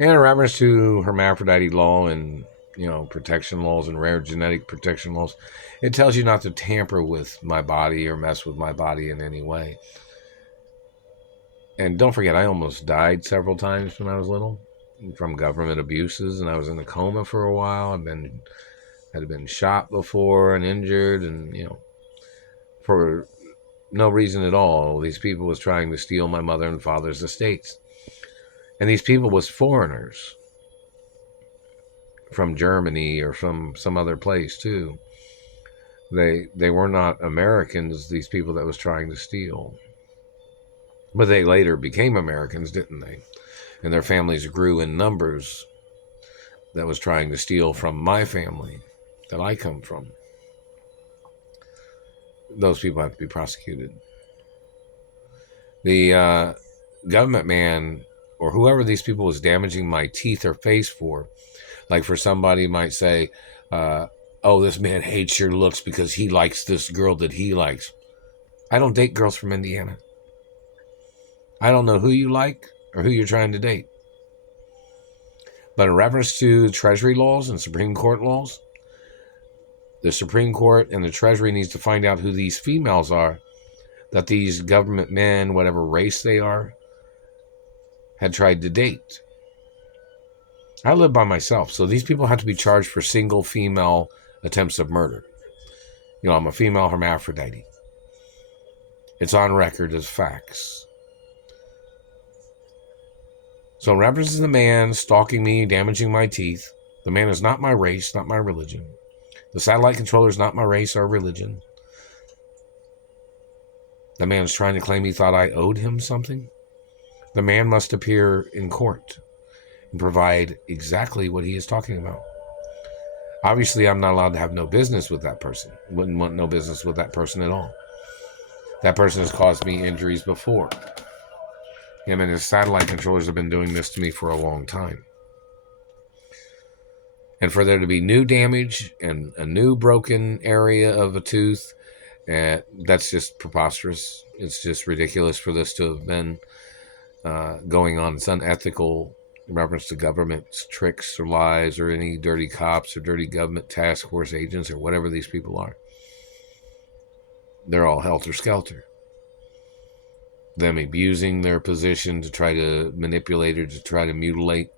And in reference to hermaphrodite law and protection laws and rare genetic protection laws, it tells you not to tamper with my body or mess with my body in any way. And don't forget, I almost died several times when I was little from government abuses, and I was in a coma for a while. Had been shot before and injured, and for no reason at all. These people was trying to steal my mother and father's estates, and these people was foreigners from Germany or from some other place too. They were not Americans. These people that was trying to steal, but they later became Americans, didn't they? And their families grew in numbers. That was trying to steal from my family that I come from. Those people have to be prosecuted. The government man or whoever these people was damaging my teeth or face for, like for somebody might say, oh, this man hates your looks because he likes this girl that he likes. I don't date girls from Indiana. I don't know who you like or who you're trying to date. But in reference to Treasury laws and Supreme Court laws, the Supreme Court and the Treasury needs to find out who these females are that these government men, whatever race they are, had tried to date. I live by myself, so these people have to be charged for single female attempts of murder. I'm a female hermaphrodite. It's on record as facts. So in reference to the man stalking me, damaging my teeth, the man is not my race, not my religion. The satellite controller is not my race or religion. The man is trying to claim he thought I owed him something. The man must appear in court and provide exactly what he is talking about. Obviously, I'm not allowed to have no business with that person. Wouldn't want no business with that person at all. That person has caused me injuries before. Him and his satellite controllers have been doing this to me for a long time. And for there to be new damage and a new broken area of a tooth, that's just preposterous. It's just ridiculous for this to have been going on. It's unethical in reference to government's tricks or lies or any dirty cops or dirty government task force agents or whatever these people are. They're all helter-skelter. Them abusing their position to try to manipulate or to try to mutilate,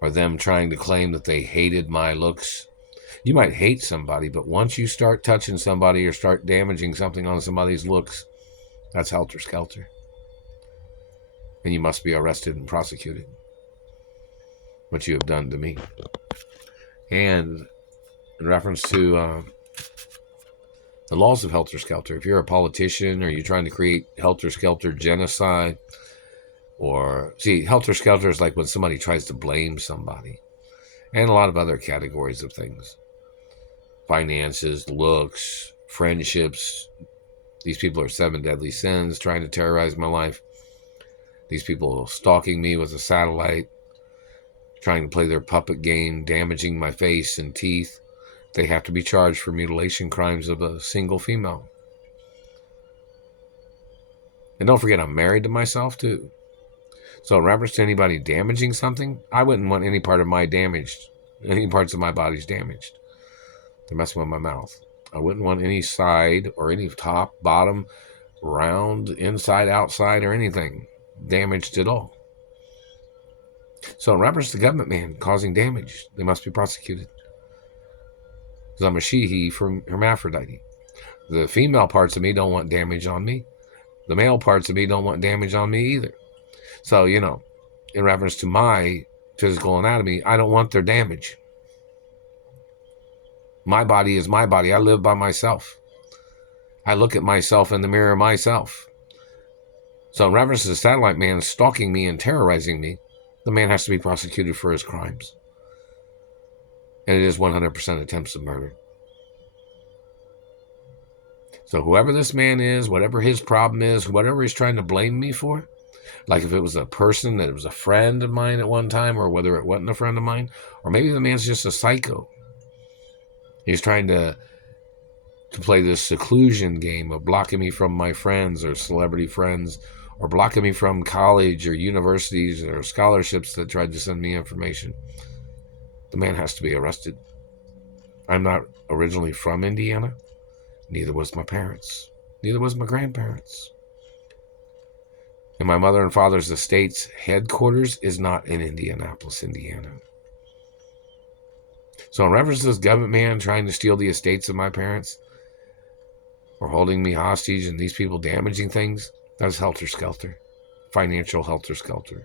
or them trying to claim that they hated my looks. You might hate somebody, but once you start touching somebody or start damaging something on somebody's looks, that's helter-skelter. And you must be arrested and prosecuted. What you have done to me. And in reference to the laws of helter-skelter, if you're a politician or you're trying to create helter-skelter genocide, or see, helter-skelter is like when somebody tries to blame somebody, and a lot of other categories of things. Finances, looks, friendships. These people are 7 deadly sins trying to terrorize my life. These people stalking me with a satellite, trying to play their puppet game, damaging my face and teeth. They have to be charged for mutilation crimes of a single female. And don't forget, I'm married to myself too. So in reference to anybody damaging something, I wouldn't want any part of my damaged, any parts of my body's damaged. They're messing with my mouth. I wouldn't want any side or any top, bottom, round, inside, outside, or anything damaged at all. So in reference to the government man causing damage, they must be prosecuted. Because I'm a she-he from hermaphrodite. The female parts of me don't want damage on me. The male parts of me don't want damage on me either. So, in reference to my physical anatomy, I don't want their damage. My body is my body. I live by myself. I look at myself in the mirror myself. So in reference to the satellite man stalking me and terrorizing me, the man has to be prosecuted for his crimes. And it is 100% attempts of murder. So whoever this man is, whatever his problem is, whatever he's trying to blame me for, like if it was a person that was a friend of mine at one time, or whether it wasn't a friend of mine, or maybe the man's just a psycho. He's trying to play this seclusion game of blocking me from my friends or celebrity friends or blocking me from college or universities or scholarships that tried to send me information, the man has to be arrested. I'm not originally from Indiana. Neither was my parents. Neither was my grandparents. And my mother and father's estate's headquarters is not in Indianapolis, Indiana. So in reference to this government man trying to steal the estates of my parents or holding me hostage and these people damaging things, that's helter-skelter. Financial helter-skelter.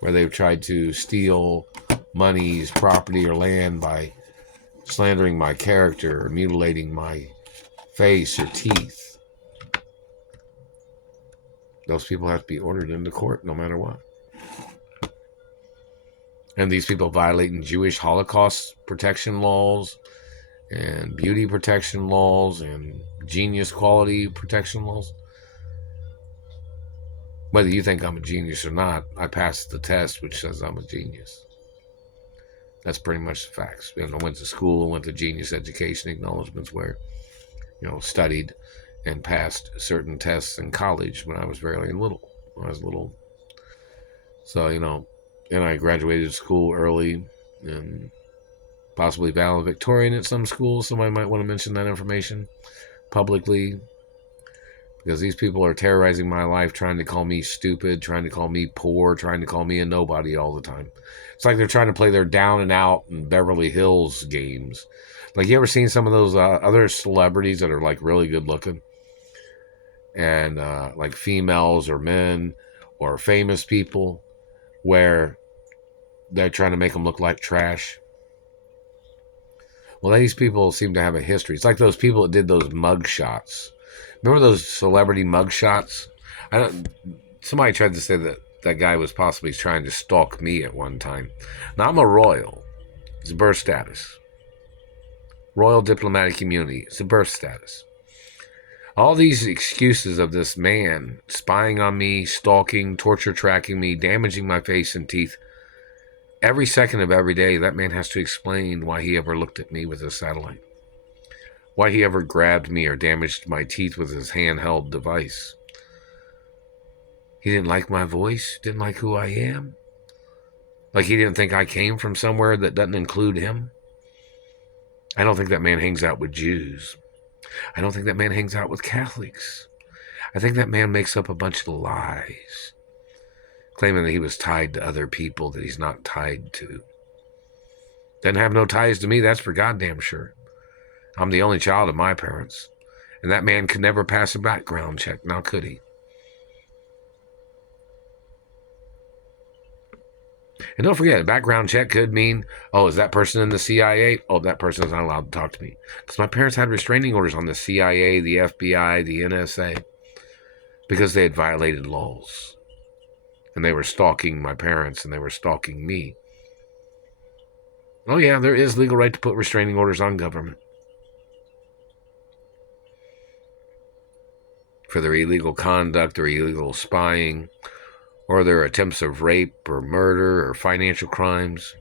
Where they've tried to steal monies, property, or land by slandering my character or mutilating my face or teeth. Those people have to be ordered into court no matter what. And these people violating Jewish Holocaust protection laws and beauty protection laws and genius quality protection laws. Whether you think I'm a genius or not, I passed the test which says I'm a genius. That's pretty much the facts. I went to school, went to genius education acknowledgments where, studied and passed certain tests in college when I was very little. When I was little. So, and I graduated school early and possibly valedictorian at some schools. Somebody might want to mention that information publicly, because these people are terrorizing my life, trying to call me stupid, trying to call me poor, trying to call me a nobody all the time. It's like they're trying to play their down and out and Beverly Hills games. Like, you ever seen some of those other celebrities that are like really good looking and like females or men or famous people where they're trying to make them look like trash? Well, these people seem to have a history. It's like those people that did those mug shots. Remember those celebrity mug shots? Somebody tried to say that that guy was possibly trying to stalk me at one time. Now, I'm a royal. It's a birth status. Royal diplomatic immunity. It's a birth status. All these excuses of this man spying on me, stalking, torture tracking me, damaging my face and teeth. Every second of every day, that man has to explain why he ever looked at me with a satellite. Why he ever grabbed me or damaged my teeth with his handheld device. He didn't like my voice, didn't like who I am. Like he didn't think I came from somewhere that doesn't include him. I don't think that man hangs out with Jews. I don't think that man hangs out with Catholics. I think that man makes up a bunch of lies, claiming that he was tied to other people that he's not tied to. Doesn't have no ties to me, that's for goddamn sure. I'm the only child of my parents. And that man could never pass a background check, now could he? And don't forget, a background check could mean, oh, is that person in the CIA? Oh, that person is not allowed to talk to me. Because my parents had restraining orders on the CIA, the FBI, the NSA, because they had violated laws. And they were stalking my parents, and they were stalking me. Oh yeah, there is legal right to put restraining orders on government for their illegal conduct or illegal spying, or their attempts of rape or murder or financial crimes.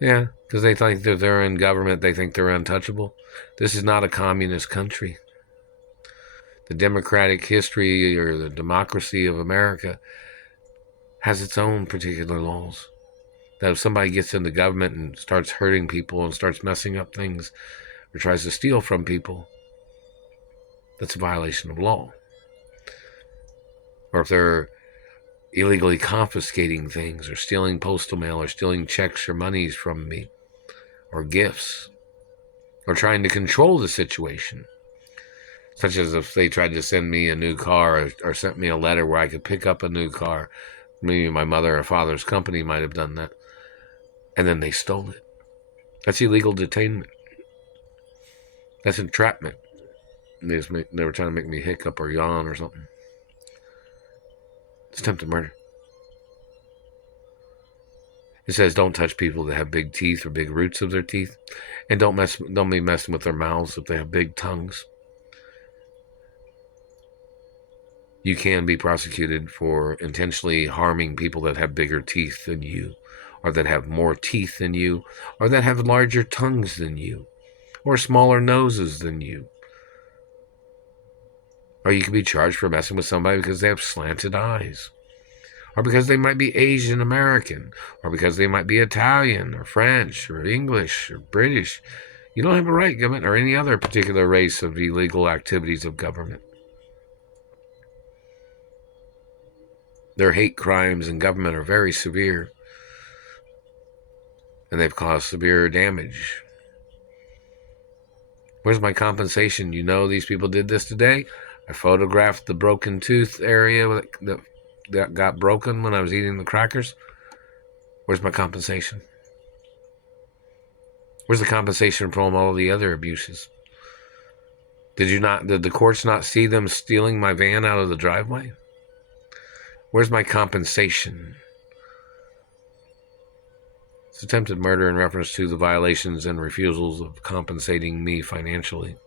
Yeah, because they think that they're in government, they think they're untouchable. This is not a communist country. The democratic history or the democracy of America has its own particular laws. That if somebody gets into government and starts hurting people and starts messing up things or tries to steal from people, that's a violation of law. Or if they're illegally confiscating things or stealing postal mail or stealing checks or monies from me or gifts or trying to control the situation, such as if they tried to send me a new car or sent me a letter where I could pick up a new car. Maybe my mother or father's company might have done that, and then they stole it. That's illegal detainment. That's entrapment. They were trying to make me hiccup or yawn or something. It's attempted murder. It says don't touch people that have big teeth or big roots of their teeth, and don't be messing with their mouths if they have big tongues. You can be prosecuted for intentionally harming people that have bigger teeth than you, or that have more teeth than you, or that have larger tongues than you, or smaller noses than you, Or you could be charged for messing with somebody because they have slanted eyes. Or because they might be Asian American. Or because they might be Italian or French or English or British. You don't have a right, government, or any other particular race of illegal activities of government. Their hate crimes in government are very severe. And they've caused severe damage. Where's my compensation? You know these people did this today. I photographed the broken tooth area that got broken when I was eating the crackers. Where's my compensation? Where's the compensation from all the other abuses? Did the courts not see them stealing my van out of the driveway? Where's my compensation? It's attempted murder in reference to the violations and refusals of compensating me financially.